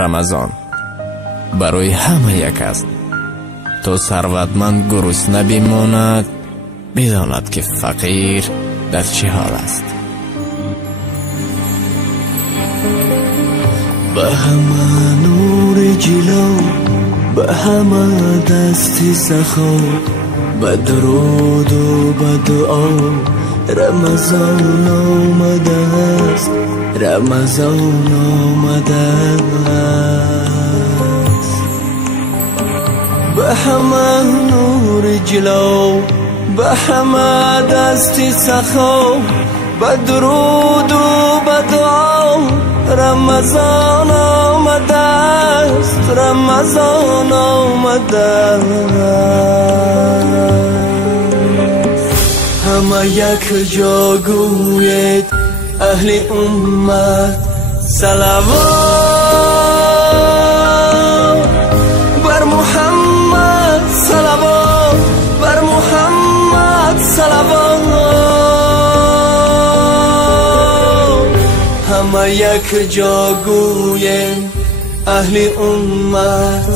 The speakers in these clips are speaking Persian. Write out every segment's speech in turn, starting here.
рамазон барои ҳама як аст. То сарватманд гурусна бимонад, бидонад ки фақир дар чӣ ҳол аст. ба ҳама нури ҷило, ба ҳама дасти сахо, ба дуруду ба дуо рамазон омадааст, рамазон омадааст. ба ҳама нури ҷило, ба ҳама дасти сахо, ба дуруду ба дуо рамазон омадааст, рамазон омадааст. ҳама як ҷо гӯед аҳли уммат салавот бар Муҳаммад, салавот бар Муҳаммад, салавот. ҳама як ҷо гӯед аҳли уммат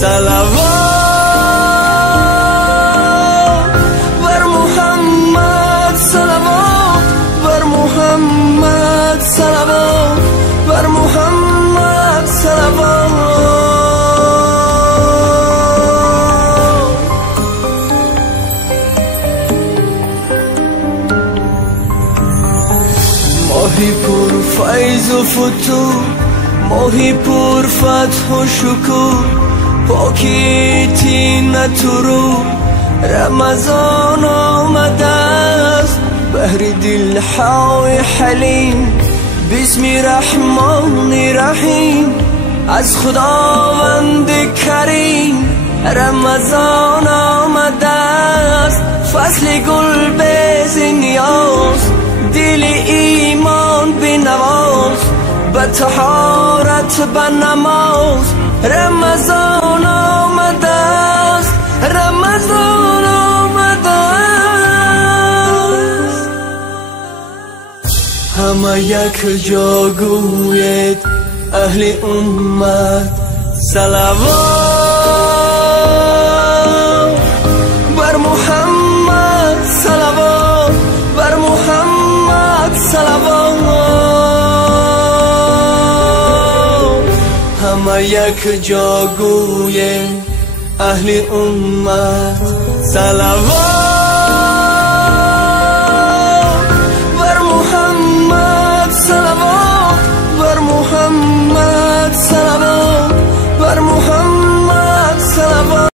салавот бар Муҳаммад, салавот бар Муҳаммад, салавот бар Муҳаммад, салавот. ماهی پر فیض و فتوح، ماهی پر فتح و شکوه، پاکی طینت و روح رمضان آمده است. بهر دلهای حلیم بسم رحمان رحیم، از خداوند کریم رمضان آمده است. فصل گل بیز نیاز، دل ایمان بنواز، به طهارت به نماز رمضان آمده است، رمضان آمده است. همه یک جا گوید اهل امت صلوات بر محمد، صلوات بر محمد، صلوات. همه یک جا گوید اهل امت صلوات.